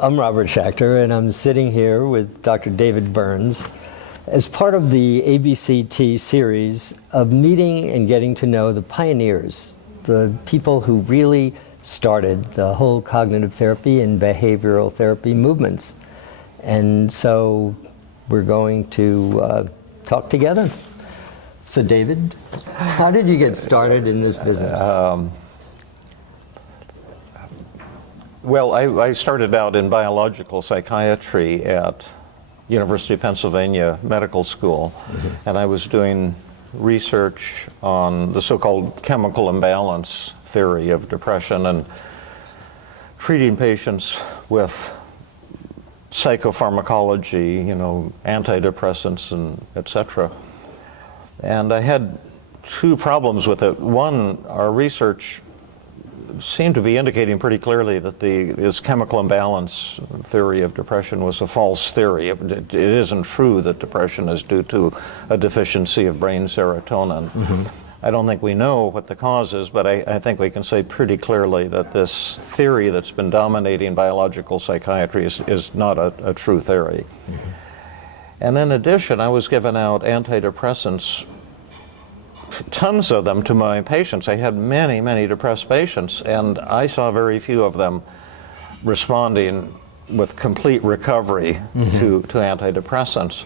I'm Robert Schachter, and I'm sitting here with Dr. David Burns as part of the ABCT series of meeting and getting to know the pioneers, the people who really started the whole cognitive therapy and behavioral therapy movements. And so we're going to talk together. So David, how did you get started in this business? Well, I started out in biological psychiatry at University of Pennsylvania Medical School, and I was doing research on the so-called chemical imbalance theory of depression and treating patients with psychopharmacology, antidepressants and etc. And I had two problems with it. One, our research seemed to be indicating pretty clearly that this chemical imbalance theory of depression was a false theory. It isn't true that depression is due to a deficiency of brain serotonin. I don't think we know what the cause is, but I think we can say pretty clearly that this theory that's been dominating biological psychiatry is not a true theory. And in addition, I was given out antidepressants, tons of them, to my patients. I had many, many depressed patients, and I saw very few of them responding with complete recovery to antidepressants.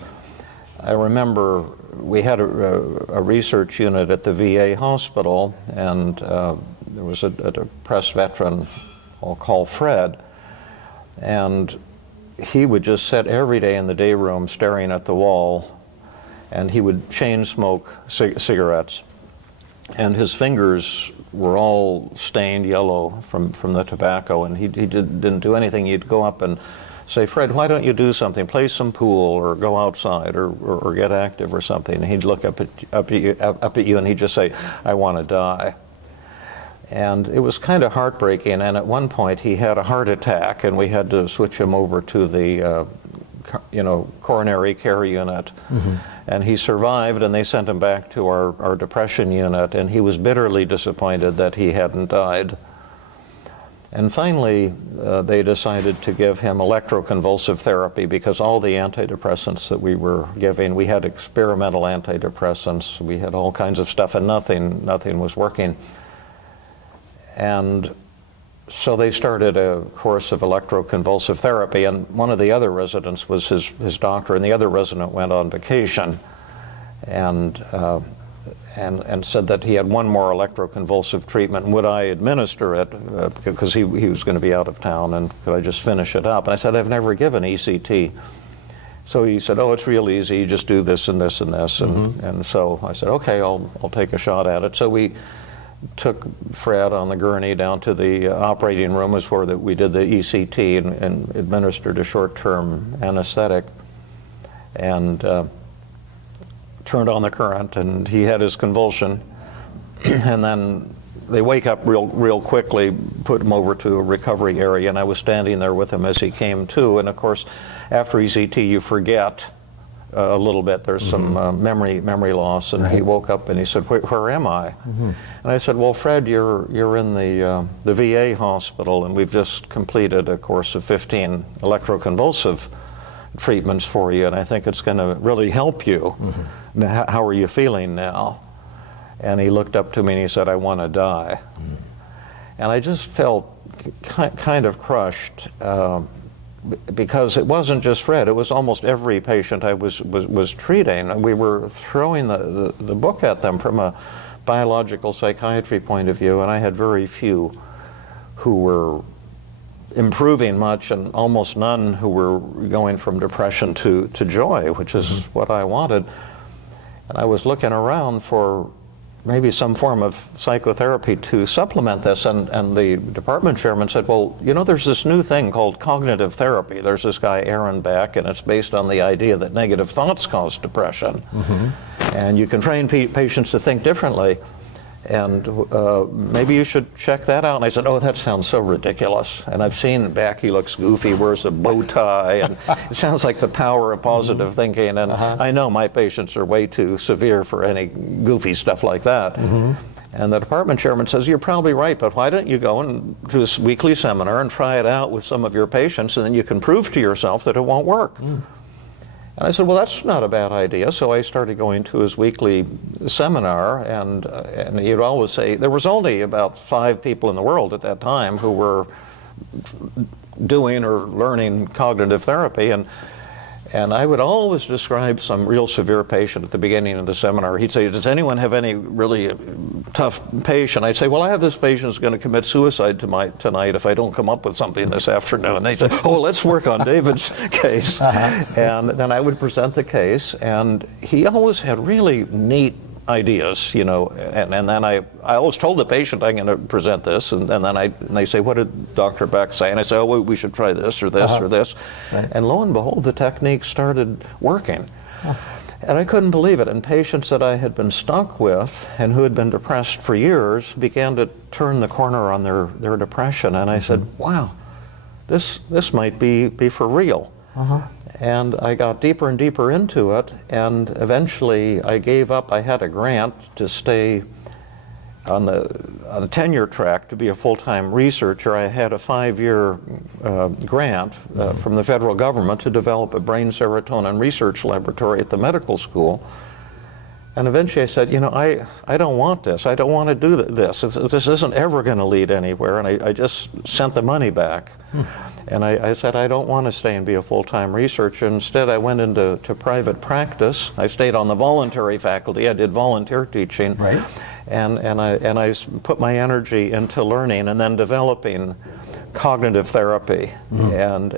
I remember we had a research unit at the VA hospital, and there was a depressed veteran I'll call Fred, and he would just sit every day in the day room staring at the wall, and he would chain smoke cigarettes, and his fingers were all stained yellow from the tobacco, and he didn't do anything. He'd go up and say, "Fred, why don't you do something? Play some pool or go outside or get active or something." And he'd look up at you and he'd just say, "I want to die." And it was kind of heartbreaking, and at one point he had a heart attack, and we had to switch him over to the coronary care unit. And he survived, and they sent him back to our depression unit, and he was bitterly disappointed that he hadn't died. And finally, they decided to give him electroconvulsive therapy, because all the antidepressants that we were giving, we had experimental antidepressants, we had all kinds of stuff, and nothing was working. And so they started a course of electroconvulsive therapy, and one of the other residents was his doctor, and the other resident went on vacation and said that he had one more electroconvulsive treatment, and would I administer it, because he was going to be out of town, and could I just finish it up? And I said, "I've never given ECT." So he said, "Oh, it's real easy, you just do this and this and this." And so I said, "Okay, I'll take a shot at it." So we took Fred on the gurney down to the operating room, is where we did the ECT, and administered a short-term anesthetic, and turned on the current, and he had his convulsion. And then they wake up real quickly, put him over to a recovery area, and I was standing there with him as he came to. And of course, after ECT, you forget a little bit. There's some memory loss, and he woke up and he said, "Where am I?" And I said, "Well, Fred, you're in the VA hospital, and we've just completed a course of 15 electroconvulsive treatments for you, and I think it's going to really help you. Now, how are you feeling now?" And he looked up to me and he said, "I want to die." And I just felt kind of crushed, because it wasn't just Fred, it was almost every patient I was treating. We were throwing the book at them from a biological psychiatry point of view, and I had very few who were improving much, and almost none who were going from depression to joy, which is what I wanted. And I was looking around for maybe some form of psychotherapy to supplement this, and the department chairman said, "Well, there's this new thing called cognitive therapy. There's this guy Aaron Beck, and it's based on the idea that negative thoughts cause depression, and you can train patients to think differently, and maybe you should check that out." And I said, "Oh, that sounds so ridiculous. And I've seen Beck, he looks goofy, wears a bow tie, and it sounds like the power of positive thinking. And I know my patients are way too severe for any goofy stuff like that." And the department chairman says, you're probably right, but why don't you go and do this weekly seminar and try it out with some of your patients, and then you can prove to yourself that it won't work. And I said, well, that's not a bad idea. So I started going to his weekly seminar, and he'd always say, there was only about 5 people in the world at that time who were doing or learning cognitive therapy, and I would always describe some real severe patient at the beginning of the seminar. He'd say, does anyone have any really tough patient? I'd say, well, I have this patient who's going to commit suicide tonight if I don't come up with something this afternoon. And they'd say, oh, let's work on David's case. And then I would present the case, and he always had really neat ideas, you know, and then I always told the patient I'm going to present this, and then they say, what did Dr. Beck say? And I say, oh, we should try this or this or this. Right. And lo and behold, the technique started working. And I couldn't believe it. And patients that I had been stuck with and who had been depressed for years began to turn the corner on their depression. And I said, wow, this might be for real. And I got deeper and deeper into it, and eventually I gave up. I had a grant to stay on the tenure track to be a full-time researcher. I had a 5-year grant from the federal government to develop a brain serotonin research laboratory at the medical school. And eventually I said, you know, I don't want this. I don't want to do this. This isn't ever going to lead anywhere. And I just sent the money back. And I said, I don't want to stay and be a full-time researcher. Instead, I went into private practice. I stayed on the voluntary faculty. I did volunteer teaching. Right. And I put my energy into learning and then developing cognitive therapy. And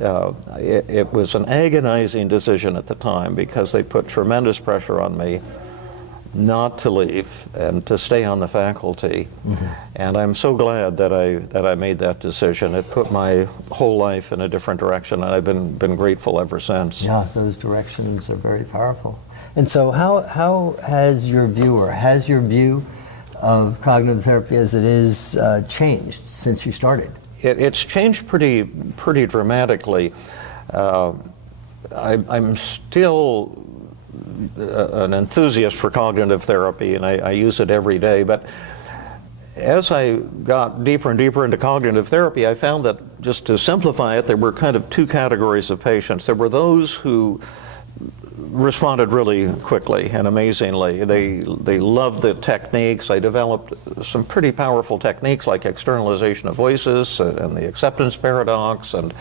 it was an agonizing decision at the time because they put tremendous pressure on me not to leave and to stay on the faculty. And I'm so glad that I made that decision. It put my whole life in a different direction, and I've been grateful ever since. Yeah, those directions are very powerful. And so how has your view of cognitive therapy as it is changed since you started? It's changed pretty dramatically. I'm still an enthusiast for cognitive therapy, and I use it every day. But as I got deeper and deeper into cognitive therapy, I found that, just to simplify it, there were kind of 2 categories of patients. There were those who responded really quickly and amazingly. They loved the techniques. I developed some pretty powerful techniques like externalization of voices and the acceptance paradox and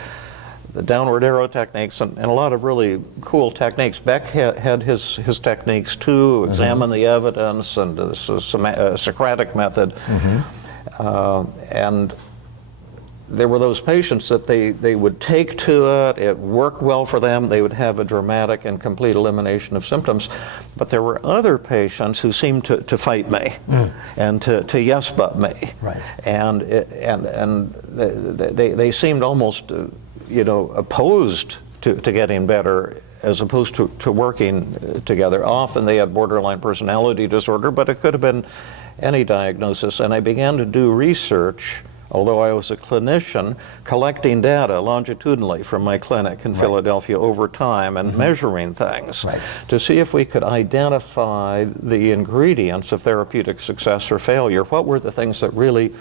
the downward arrow techniques, and a lot of really cool techniques. Beck had his techniques too, examine the evidence, and the Socratic method. And there were those patients that they would take to it, it worked well for them, they would have a dramatic and complete elimination of symptoms. But there were other patients who seemed to fight me and to yes but me. Right. And they seemed almost opposed to getting better as opposed to working together. Often they had borderline personality disorder, but it could have been any diagnosis. And I began to do research, although I was a clinician, collecting data longitudinally from my clinic in Philadelphia over time and measuring things to see if we could identify the ingredients of therapeutic success or failure. What were the things that really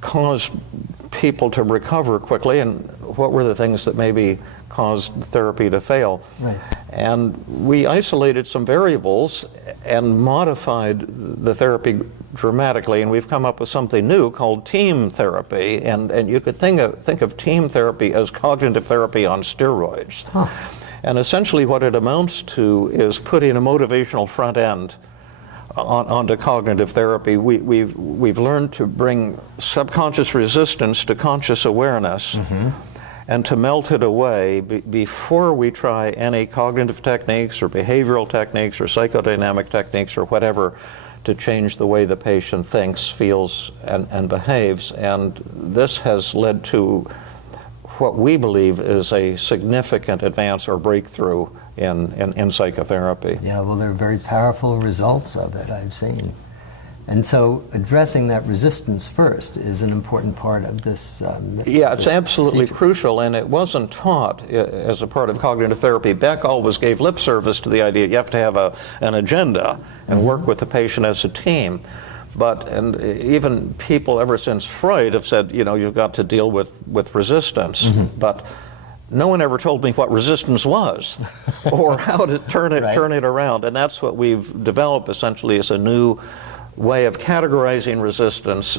caused people to recover quickly, and what were the things that maybe caused therapy to fail? Right. And we isolated some variables and modified the therapy dramatically, and we've come up with something new called team therapy, and you could think of team therapy as cognitive therapy on steroids. And essentially what it amounts to is putting a motivational front end onto cognitive therapy. We've learned to bring subconscious resistance to conscious awareness and to melt it away before we try any cognitive techniques or behavioral techniques or psychodynamic techniques or whatever to change the way the patient thinks, feels, and behaves. And this has led to what we believe is a significant advance or breakthrough in psychotherapy. Yeah, well, there are very powerful results of it, I've seen. And so addressing that resistance first is an important part of this. Yeah, it's absolutely crucial, and it wasn't taught as a part of cognitive therapy. Beck always gave lip service to the idea you have to have an agenda and work with the patient as a team. and even people ever since Freud have said, you've got to deal with resistance. But no one ever told me what resistance was or how to turn it around. And that's what we've developed essentially as a new way of categorizing resistance,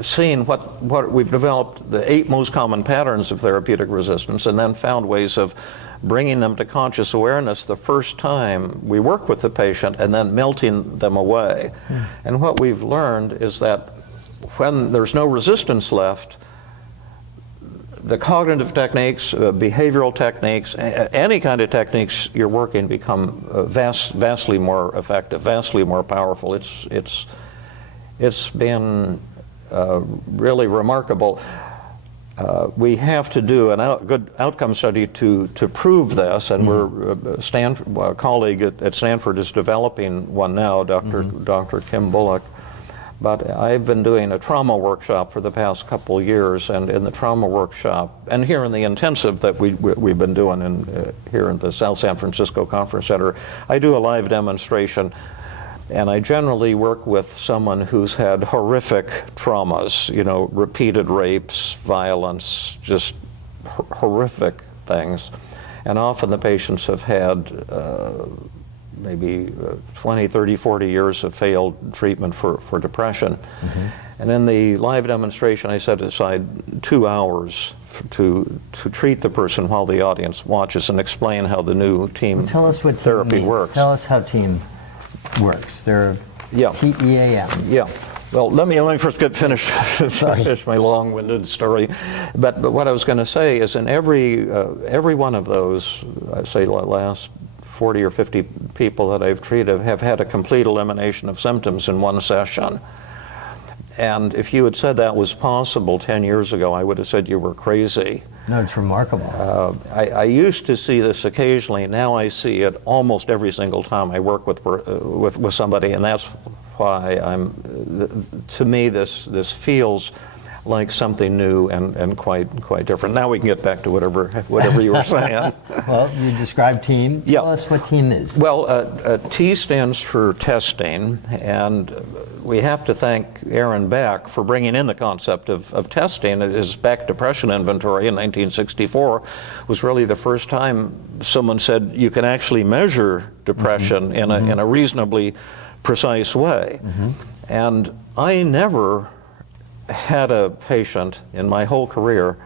seeing what we've developed, the 8 most common patterns of therapeutic resistance, and then found ways of bringing them to conscious awareness the first time we work with the patient and then melting them away. And what we've learned is that when there's no resistance left, the cognitive techniques, behavioral techniques, any kind of techniques you're working become vastly more effective, vastly more powerful. It's been really remarkable. We have to do a good outcome study to prove this, and a colleague at Stanford is developing one now, Dr. Kim Bullock. But I've been doing a trauma workshop for the past couple years, and in the trauma workshop, and here in the intensive that we've been doing here in the South San Francisco Conference Center, I do a live demonstration, and I generally work with someone who's had horrific traumas, repeated rapes, violence, just horrific things. And often the patients have had maybe 20, 30, 40 years of failed treatment for depression. And in the live demonstration, I set aside 2 hours to treat the person while the audience watches and explain how the new team tell us what therapy works. Tell us how team works. They're TEAM. Yeah. Well, let me first finish my long-winded story. But what I was going to say is in every one of those, I'd say last 40 or 50 people that I've treated have had a complete elimination of symptoms in one session. And if you had said that was possible 10 years ago, I would have said you were crazy. No, it's remarkable. I used to see this occasionally. Now I see it almost every single time I work with somebody, and that's why to me this feels like something new and quite different. Now we can get back to whatever you were saying. Well, you described team. Tell us what team is. Well, T stands for testing, and we have to thank Aaron Beck for bringing in the concept of testing. His Beck Depression Inventory in 1964 was really the first time someone said you can actually measure depression in a reasonably precise way. And I never had a patient in my whole career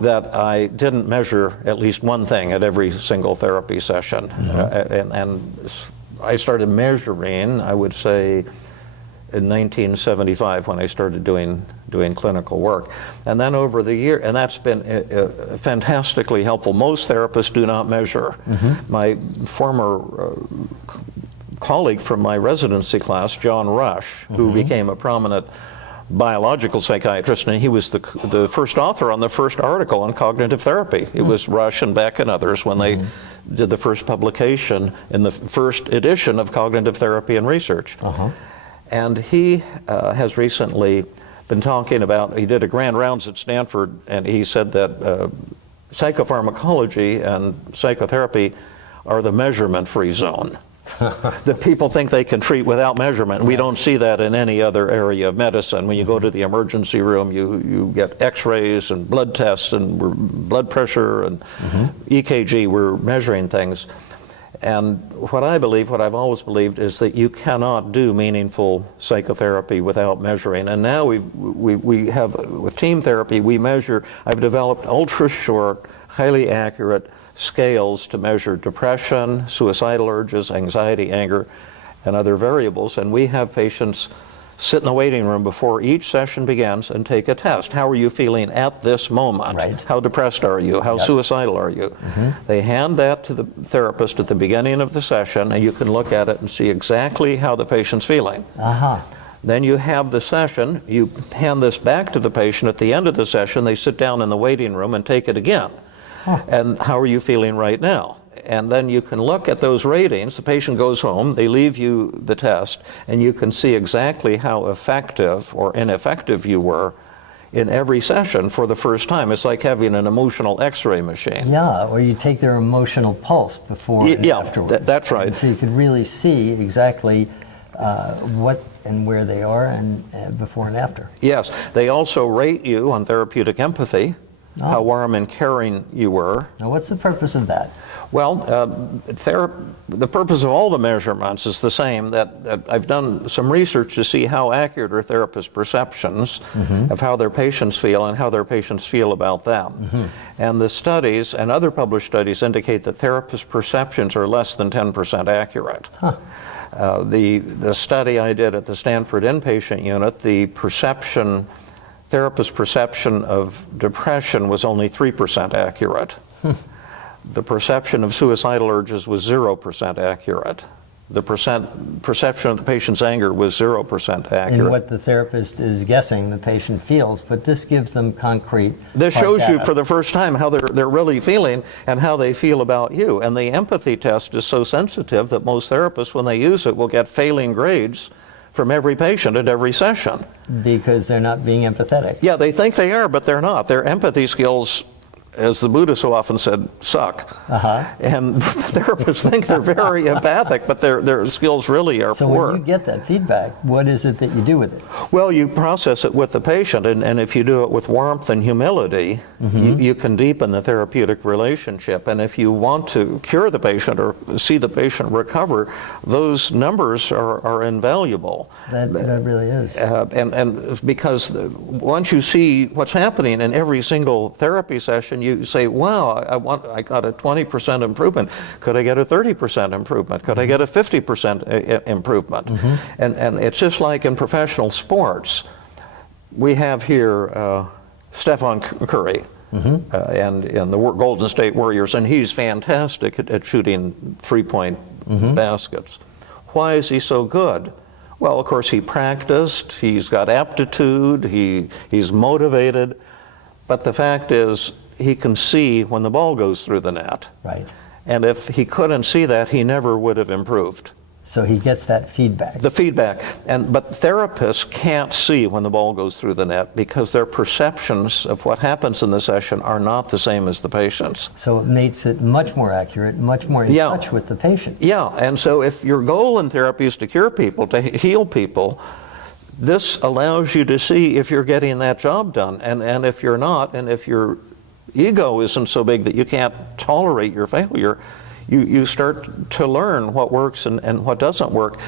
that I didn't measure at least one thing at every single therapy session. And I started measuring, I would say, in 1975 when I started doing clinical work. And then over the year, and that's been fantastically helpful. Most therapists do not measure. My former colleague from my residency class, John Rush, who became a prominent biological psychiatrist, and he was the first author on the first article on cognitive therapy. It was Rush and Beck and others when they did the first publication in the first edition of Cognitive Therapy and Research. And he has recently been talking about, he did a grand rounds at Stanford, and he said that psychopharmacology and psychotherapy are the measurement-free zone. The people think they can treat without measurement. We don't see that in any other area of medicine. When you go to the emergency room, you get x-rays and blood tests and blood pressure and EKG. We're measuring things. And what I've always believed is that you cannot do meaningful psychotherapy without measuring. And now we have, with team therapy, we measure. I've developed ultra-short, highly accurate scales to measure depression, suicidal urges, anxiety, anger, and other variables. And we have patients sit in the waiting room before each session begins and take a test. How are you feeling at this moment? How depressed are you? How suicidal are you? They hand that to the therapist at the beginning of the session, and you can look at it and see exactly how the patient's feeling. Then you have the session, you hand this back to the patient at the end of the session, they sit down in the waiting room and take it again. And how are you feeling right now? And then you can look at those ratings. The patient goes home, they leave you the test, and you can see exactly how effective or ineffective you were in every session for the first time. It's like having an emotional x-ray machine. Yeah, or you take their emotional pulse before and afterwards. That's right. And so you can really see exactly what and where they are and before and after. Yes, they also rate you on therapeutic empathy, how warm and caring you were. Now, what's the purpose of that? Well, the purpose of all the measurements is the same, that I've done some research to see how accurate are therapists' perceptions of how their patients feel and how their patients feel about them. And the studies and other published studies indicate that therapists' perceptions are less than 10% accurate. The study I did at the Stanford inpatient unit, the therapist perception of depression was only 3% accurate. The perception of suicidal urges was 0% accurate. The perception of the patient's anger was 0% accurate. And what the therapist is guessing the patient feels, but this gives them concrete. This shows you for the first time how they're really feeling and how they feel about you. And the empathy test is so sensitive that most therapists, when they use it, will get failing grades from every patient at every session. Because they're not being empathetic. Yeah, they think they are, but they're not. Their empathy skills, as the Buddha so often said, suck. And therapists think they're very empathic, but their skills really are so poor. So when you get that feedback, what is it that you do with it? Well, you process it with the patient, and if you do it with warmth and humility, you can deepen the therapeutic relationship. And if you want to cure the patient or see the patient recover, those numbers are invaluable. That really is. And because once you see what's happening in every single therapy session, you say, wow, I got a 20% improvement. Could I get a 30% improvement? Could I get a 50% improvement? And it's just like in professional sports. We have here Stephen Curry and the Golden State Warriors, and he's fantastic at shooting three-point baskets. Why is he so good? Well, of course, he practiced, he's got aptitude, he's motivated, but the fact is, he can see when the ball goes through the net. Right. And if he couldn't see that, he never would have improved. So he gets that feedback. The feedback. But therapists can't see when the ball goes through the net because their perceptions of what happens in the session are not the same as the patient's. So it makes it much more accurate, much more in touch with the patient. Yeah, and so if your goal in therapy is to cure people, to heal people, this allows you to see if you're getting that job done. And if you're not, and if your ego isn't so big that you can't tolerate your failure, you start to learn what works and what doesn't work.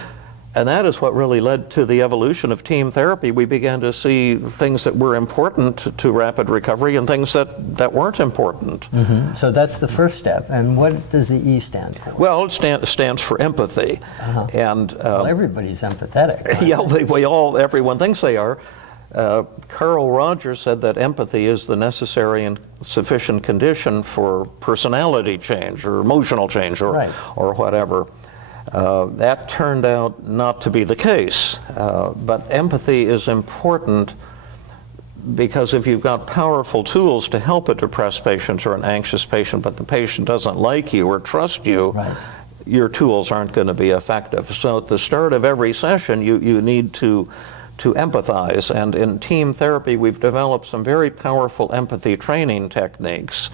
And that is what really led to the evolution of team therapy. We began to see things that were important to rapid recovery and things that weren't important. So that's the first step. And what does the E stand for? Well, it stands for empathy. And well, everybody's empathetic. Right? Yeah, everyone thinks they are. Carl Rogers said that empathy is the necessary and sufficient condition for personality change or emotional change or whatever. That turned out not to be the case, but empathy is important because if you've got powerful tools to help a depressed patient or an anxious patient, but the patient doesn't like you or trust you, your tools aren't going to be effective. So at the start of every session, you need to empathize. And in team therapy, we've developed some very powerful empathy training techniques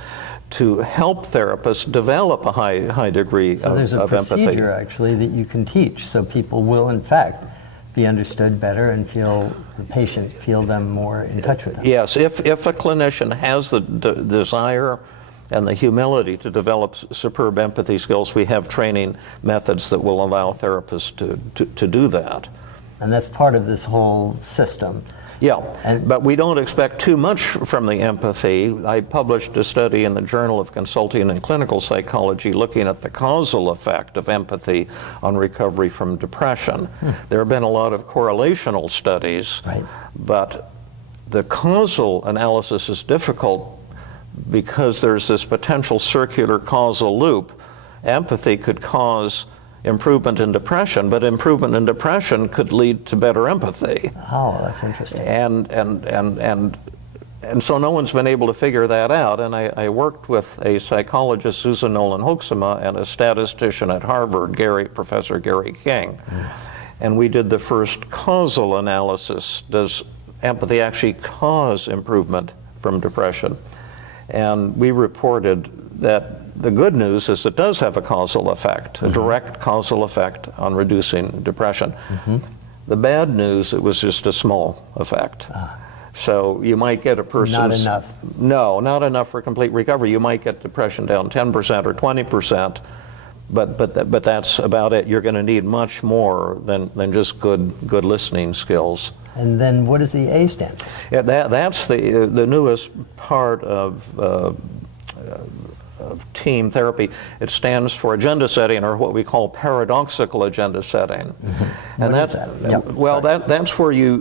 to help therapists develop a high degree of empathy. So there's a procedure actually that you can teach, so people will in fact be understood better and feel the patient feel them more in touch with them. Yes, if a clinician has the desire and the humility to develop superb empathy skills, we have training methods that will allow therapists to do that. And that's part of this whole system. Yeah, but we don't expect too much from the empathy. I published a study in the Journal of Consulting and Clinical Psychology looking at the causal effect of empathy on recovery from depression. There have been a lot of correlational studies, but the causal analysis is difficult because there's this potential circular causal loop. Empathy could cause improvement in depression, but improvement in depression could lead to better empathy. Oh, that's interesting. And so no one's been able to figure that out. And I worked with a psychologist, Susan Nolan Hoeksema, and a statistician at Harvard, Professor Gary King. And we did the first causal analysis. Does empathy actually cause improvement from depression? And we reported that the good news is it does have a causal effect, a direct causal effect on reducing depression. The bad news, it was just a small effect. So you might get a person's... Not enough. No, not enough for complete recovery. You might get depression down 10% or 20%, but that's about it. You're going to need much more than just good listening skills. And then what does the A stand for? Yeah, that's the newest part of team therapy. It stands for agenda setting, or what we call paradoxical agenda setting. Mm-hmm. And what is that? Yep. Well, that's where you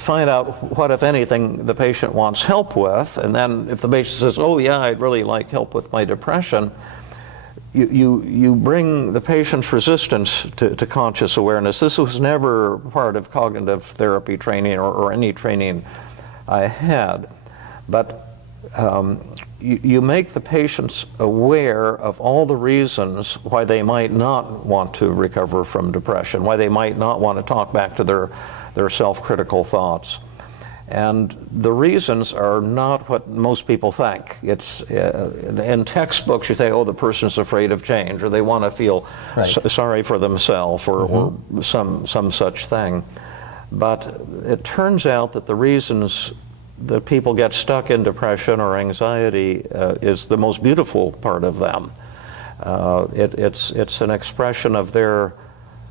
find out what, if anything, the patient wants help with, and then if the patient says, "Oh yeah, I'd really like help with my depression," you bring the patient's resistance to conscious awareness. This was never part of cognitive therapy training or any training I had, but you make the patients aware of all the reasons why they might not want to recover from depression, why they might not want to talk back to their self-critical thoughts. And the reasons are not what most people think. It's in textbooks you say, oh, the person's afraid of change, or they want to feel sorry for themselves, or some such thing. But it turns out that the reasons that people get stuck in depression or anxiety is the most beautiful part of them. It's an expression of their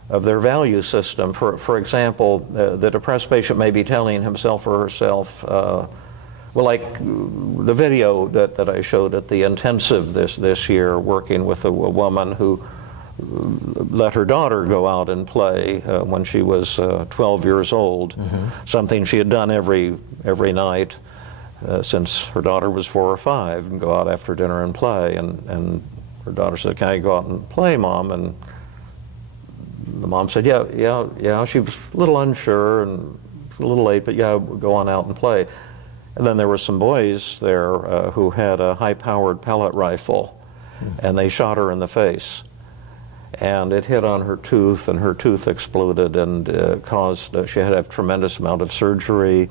value system. For example, the depressed patient may be telling himself or herself, well, like the video that I showed at the intensive this year, working with a woman who let her daughter go out and play when she was 12 years old, something she had done every night since her daughter was 4 or 5, and go out after dinner and play. And her daughter said, "Can I go out and play, Mom?" And the mom said, yeah. She was a little unsure and a little late, but yeah, go on out and play. And then there were some boys there who had a high-powered pellet rifle, and they shot her in the face. And it hit on her tooth, and her tooth exploded, and caused, she had to have a tremendous amount of surgery.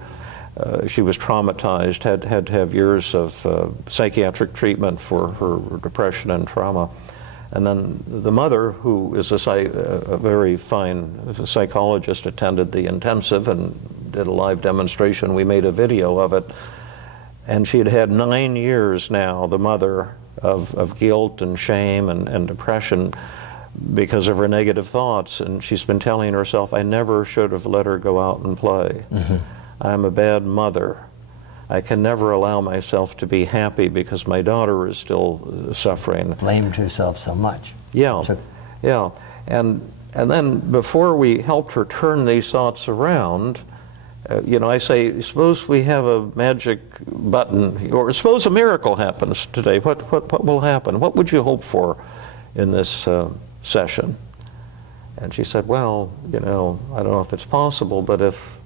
She was traumatized, had to have years of psychiatric treatment for her depression and trauma. And then the mother, who is a very fine psychologist, attended the intensive and did a live demonstration. We made a video of it. And she had had 9 years now, the mother, of guilt and shame and depression because of her negative thoughts. And she's been telling herself, I never should have let her go out and play. I'm a bad mother. I can never allow myself to be happy because my daughter is still suffering. Blamed herself so much. Yeah, yeah. And then before we helped her turn these thoughts around, I say, suppose we have a magic button, or suppose a miracle happens today. What will happen? What would you hope for in this session? And she said, well, I don't know if it's possible, but if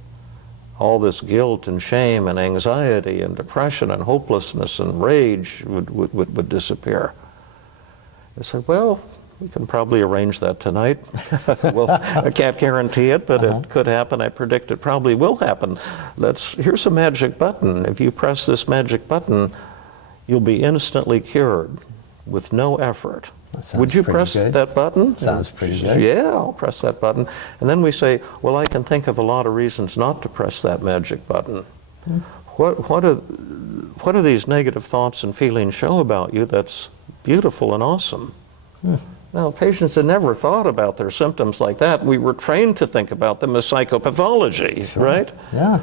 all this guilt and shame and anxiety and depression and hopelessness and rage would disappear. I said, well, we can probably arrange that tonight. Well, I can't guarantee it, but it could happen. I predict it probably will happen. Here's a magic button. If you press this magic button, you'll be instantly cured with no effort. Would you press that button? Sounds pretty good. Yeah, I'll press that button. And then we say, well, I can think of a lot of reasons not to press that magic button. What do these negative thoughts and feelings show about you that's beautiful and awesome? Now, patients had never thought about their symptoms like that. We were trained to think about them as psychopathology, right? Yeah.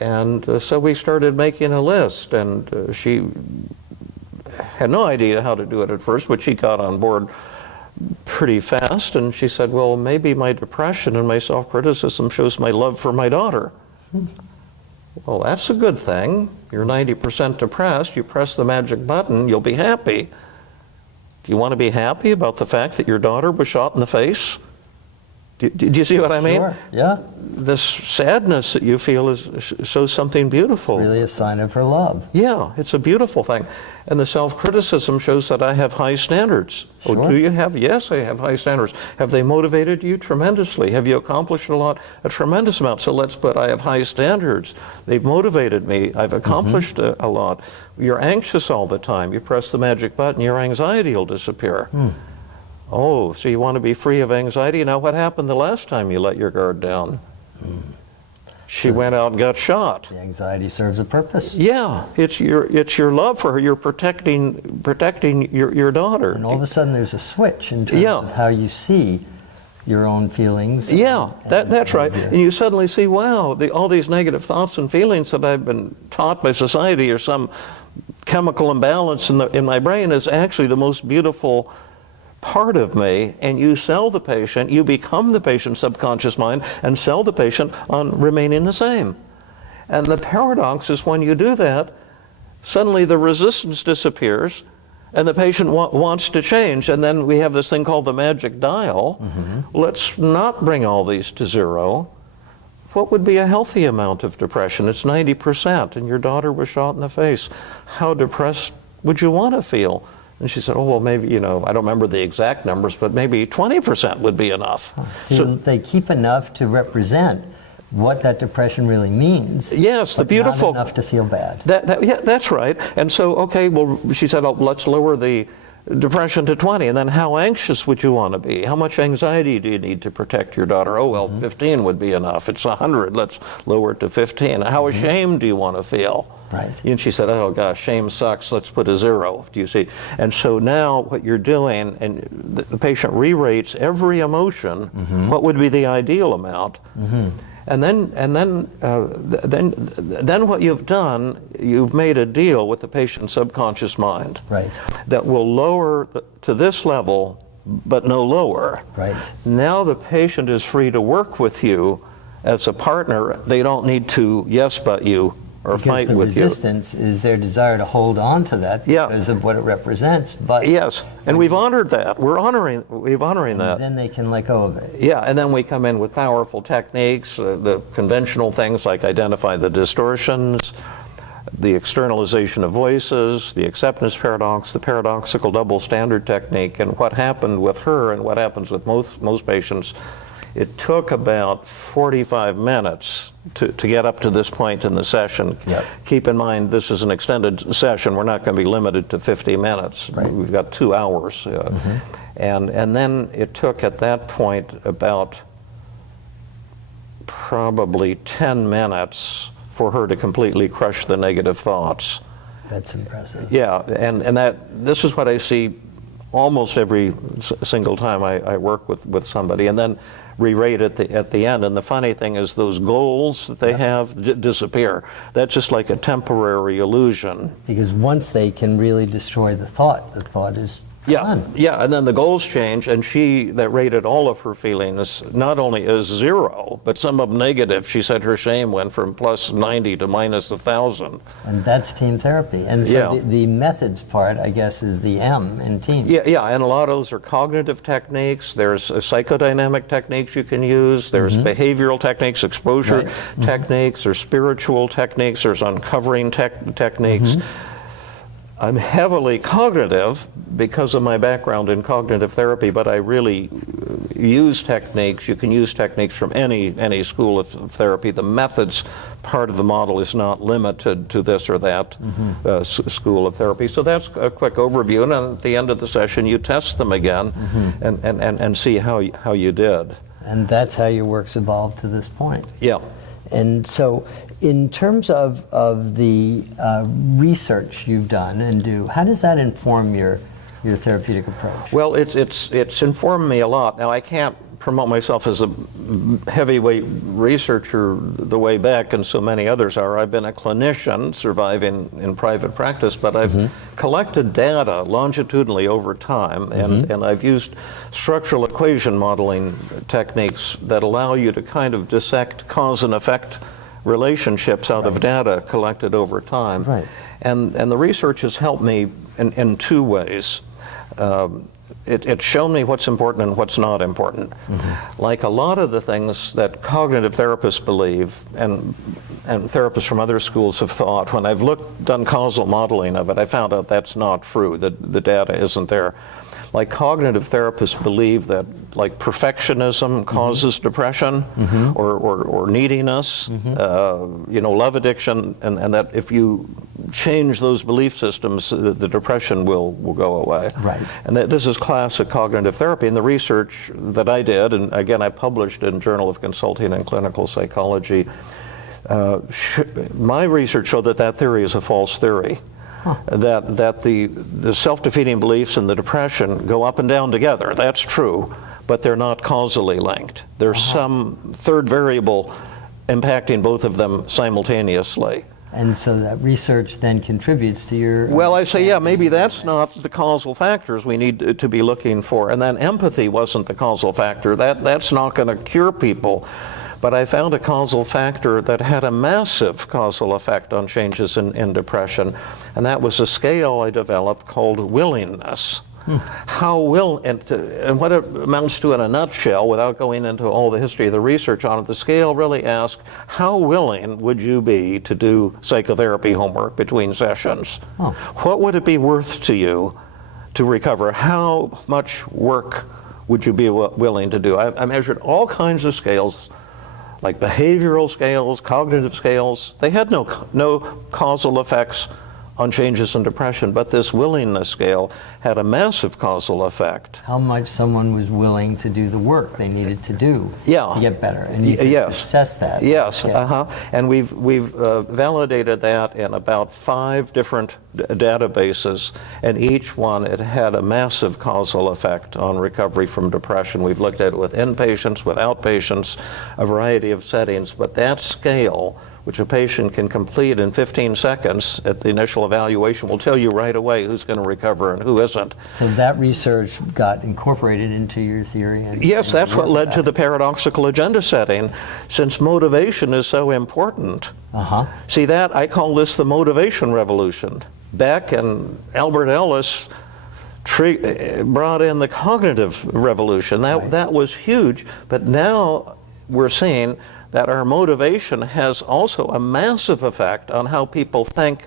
And so we started making a list, and she had no idea how to do it at first, but she got on board pretty fast, and she said, well, maybe my depression and my self-criticism shows my love for my daughter. Well, that's a good thing. You're 90% depressed, you press the magic button, you'll be happy. Do you want to be happy about the fact that your daughter was shot in the face? Do you see what I mean? Sure, yeah. This sadness that you feel shows something beautiful. Really a sign of her love. Yeah, it's a beautiful thing. And the self-criticism shows that I have high standards. Sure. Oh, do you have? Yes, I have high standards. Have they motivated you? Tremendously. Have you accomplished a lot? A tremendous amount. So let's put, I have high standards. They've motivated me. I've accomplished a lot. You're anxious all the time. You press the magic button, your anxiety will disappear. Oh, so you want to be free of anxiety? Now, what happened the last time you let your guard down? She went out and got shot. The anxiety serves a purpose. Yeah, it's your love for her. You're protecting your daughter. And all of a sudden there's a switch in terms Yeah. of how you see your own feelings. Yeah, that's right. behavior. And you suddenly see, wow, all these negative thoughts and feelings that I've been taught by society or some chemical imbalance in my brain is actually the most beautiful part of me. And you sell the patient, you become the patient's subconscious mind and sell the patient on remaining the same. And the paradox is when you do that, suddenly the resistance disappears and the patient wants to change. And then we have this thing called the magic dial. Let's not bring all these to zero. What would be a healthy amount of depression? It's 90%, and your daughter was shot in the face. How depressed would you want to feel? And she said, oh, well, maybe, I don't remember the exact numbers, but maybe 20% would be enough. So they keep enough to represent what that depression really means. Yes, the beautiful. Not enough to feel bad. Yeah, that's right. And so, okay, well, she said, oh, let's lower the depression to 20. And then how anxious would you want to be? How much anxiety do you need to protect your daughter? Oh, well, 15 would be enough. It's 100. Let's lower it to 15. How ashamed do you want to feel? Right. And she said, oh, gosh, shame sucks. Let's put a 0. Do you see? And so now what you're doing, and the patient re-rates every emotion, what would be the ideal amount? And then what you've done, you've made a deal with the patient's subconscious mind. Right. That will lower to this level, but no lower. Right. Now the patient is free to work with you as a partner. They don't need to yes but you or fight with you. Because the resistance is their desire to hold on to that because of what it represents. But yes, and we've honored that. We're honoring that. then they can let go of it. Yeah, and then we come in with powerful techniques, the conventional things like identify the distortions, the externalization of voices, the acceptance paradox, the paradoxical double standard technique. And what happened with her and what happens with most patients, it took about 45 minutes to get up to this point in the session. Yep. Keep in mind, this is an extended session. We're not going to be limited to 50 minutes. Right. We've got 2 hours. And then it took at that point about probably 10 minutes for her to completely crush the negative thoughts. That's impressive. Yeah, and this is what I see almost every single time I work with somebody, and then re-rate at the end. And the funny thing is those goals that they have disappear. That's just like a temporary illusion. Because once they can really destroy the thought is gone. Yeah, and then the goals change, and she that rated all of her feelings not only as 0, but some of them negative. She said her shame went from plus 90 to minus 1,000. And that's team therapy. And so the methods part, I guess, is the M in team. Yeah, and a lot of those are cognitive techniques. There's psychodynamic techniques you can use. There's behavioral techniques, exposure techniques. There's spiritual techniques. There's uncovering techniques. I'm heavily cognitive because of my background in cognitive therapy, but I really use techniques. You can use techniques from any school of therapy. The methods part of the model is not limited to this or that school of therapy. So that's a quick overview, and then at the end of the session you test them again and see how you did. And that's how your work's evolved to this point. Yeah. And so in terms of the research you've done and do, how does that inform your therapeutic approach? Well, it's informed me a lot. Now, I can't promote myself as a heavyweight researcher the way back, and so many others are. I've been a clinician surviving in private practice, but I've collected data longitudinally over time, and I've used structural equation modeling techniques that allow you to kind of dissect cause and effect relationships out of data collected over time. Right. And the research has helped me in 2 ways. It's shown me what's important and what's not important. Like a lot of the things that cognitive therapists believe, and and therapists from other schools have thought, when I've done causal modeling of it, I found out that's not true, that the data isn't there. Like cognitive therapists believe that like perfectionism causes depression or neediness, love addiction, and that if you change those belief systems, the depression will go away. Right. And this is classic cognitive therapy. And the research that I did, and again I published in Journal of Consulting and Clinical Psychology, my research showed that theory is a false theory. That the self-defeating beliefs and the depression go up and down together. That's true, but they're not causally linked. There's some third variable impacting both of them simultaneously. And so that research then contributes to your... Well, I say, yeah, maybe that's not the causal factors we need to be looking for. And then empathy wasn't the causal factor. That's not going to cure people. But I found a causal factor that had a massive causal effect on changes in depression, and that was a scale I developed called willingness. And what it amounts to in a nutshell, without going into all the history of the research on it, the scale really asks, how willing would you be to do psychotherapy homework between sessions? What would it be worth to you to recover? How much work would you be willing to do? I measured all kinds of scales, like behavioral scales, cognitive scales. They had no causal effects on changes in depression, but this willingness scale had a massive causal effect. How much someone was willing to do the work they needed to do to get better, and you could assess that. Yes, and we've validated that in about 5 different databases, and each one it had a massive causal effect on recovery from depression. We've looked at it with inpatients, with outpatients, a variety of settings, but that scale, which a patient can complete in 15 seconds at the initial evaluation, will tell you right away who's going to recover and who isn't. So that research got incorporated into your theory? Yes, that's what led to the paradoxical agenda setting, since motivation is so important. See, that I call this the motivation revolution. Beck and Albert Ellis brought in the cognitive revolution. That was huge, but now we're seeing that our motivation has also a massive effect on how people think,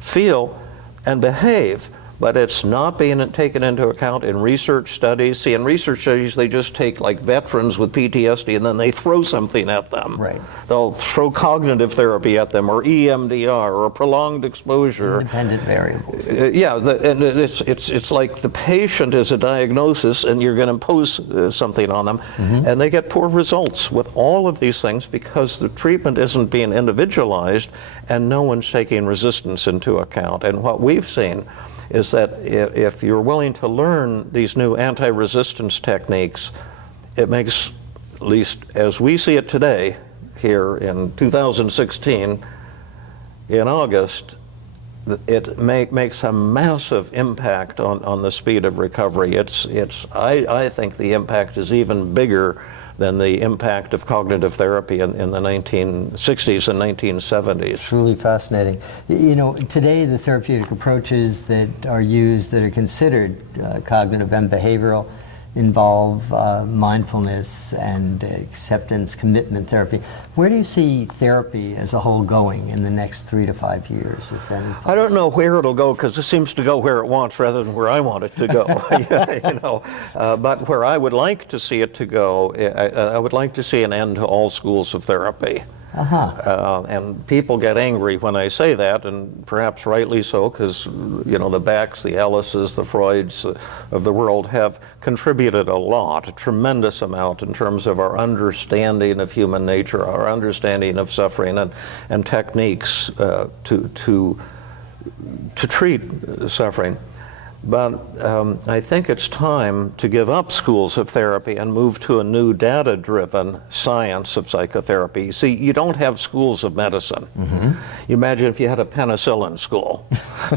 feel, and behave. But it's not being taken into account in research studies. See, in research studies, they just take like veterans with PTSD and then they throw something at them. Right. They'll throw cognitive therapy at them, or EMDR, or prolonged exposure. Independent variables. And it's like the patient is a diagnosis and you're going to impose something on them, and they get poor results with all of these things because the treatment isn't being individualized and no one's taking resistance into account. And what we've seen is that if you're willing to learn these new anti-resistance techniques, it makes, at least as we see it today, here in 2016, in August, it makes a massive impact on the speed of recovery. I think the impact is even bigger than the impact of cognitive therapy in the 1960s and 1970s. Truly fascinating. You know, today the therapeutic approaches that are used, that are considered cognitive and behavioral, involve mindfulness and acceptance, commitment therapy. Where do you see therapy as a whole going in the next 3 to 5 years, if anything? I don't know where it'll go, because it seems to go where it wants rather than where I want it to go. But where I would like to see it to go, I would like to see an end to all schools of therapy. And people get angry when I say that, and perhaps rightly so, because the Becks, the Ellises, the Freuds of the world have contributed a lot, a tremendous amount, in terms of our understanding of human nature, our understanding of suffering, and techniques to treat suffering. But I think it's time to give up schools of therapy and move to a new data-driven science of psychotherapy. See, you don't have schools of medicine. You imagine if you had a penicillin school.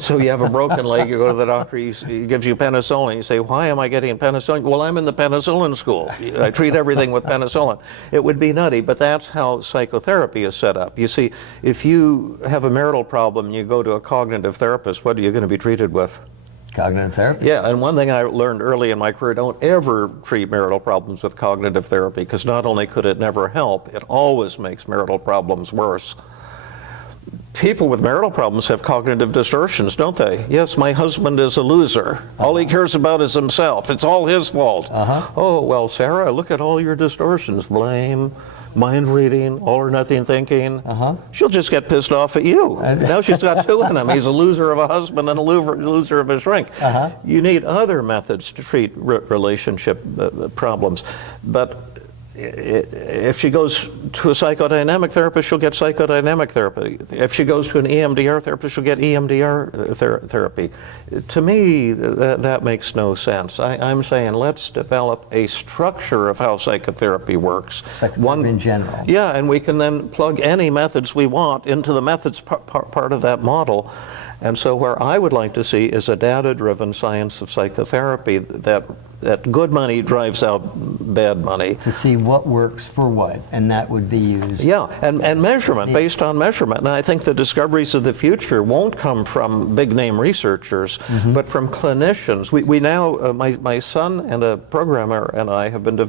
So you have a broken leg, you go to the doctor, he gives you penicillin. You say, why am I getting penicillin? Well, I'm in the penicillin school. I treat everything with penicillin. It would be nutty, but that's how psychotherapy is set up. You see, if you have a marital problem and you go to a cognitive therapist, what are you going to be treated with? Cognitive therapy? Yeah, and one thing I learned early in my career, don't ever treat marital problems with cognitive therapy, because not only could it never help, it always makes marital problems worse. People with marital problems have cognitive distortions, don't they? Yes, my husband is a loser. All he cares about is himself. It's all his fault. Oh, well, Sarah, look at all your distortions. Blame, mind reading, all or nothing thinking. She'll just get pissed off at you. Now she's got two in him. He's a loser of a husband and a loser of a shrink. You need other methods to treat relationship problems. But if she goes to a psychodynamic therapist, she'll get psychodynamic therapy. If she goes to an EMDR therapist, she'll get EMDR therapy. To me, that makes no sense. I'm saying let's develop a structure of how psychotherapy works. Psychotherapy in general. Yeah, and we can then plug any methods we want into the methods part of that model. And so where I would like to see is a data-driven science of psychotherapy that good money drives out bad money. To see what works for what, and that would be used. Yeah, and measurement, based on measurement. And I think the discoveries of the future won't come from big-name researchers, but from clinicians. We now, my son and a programmer and I have been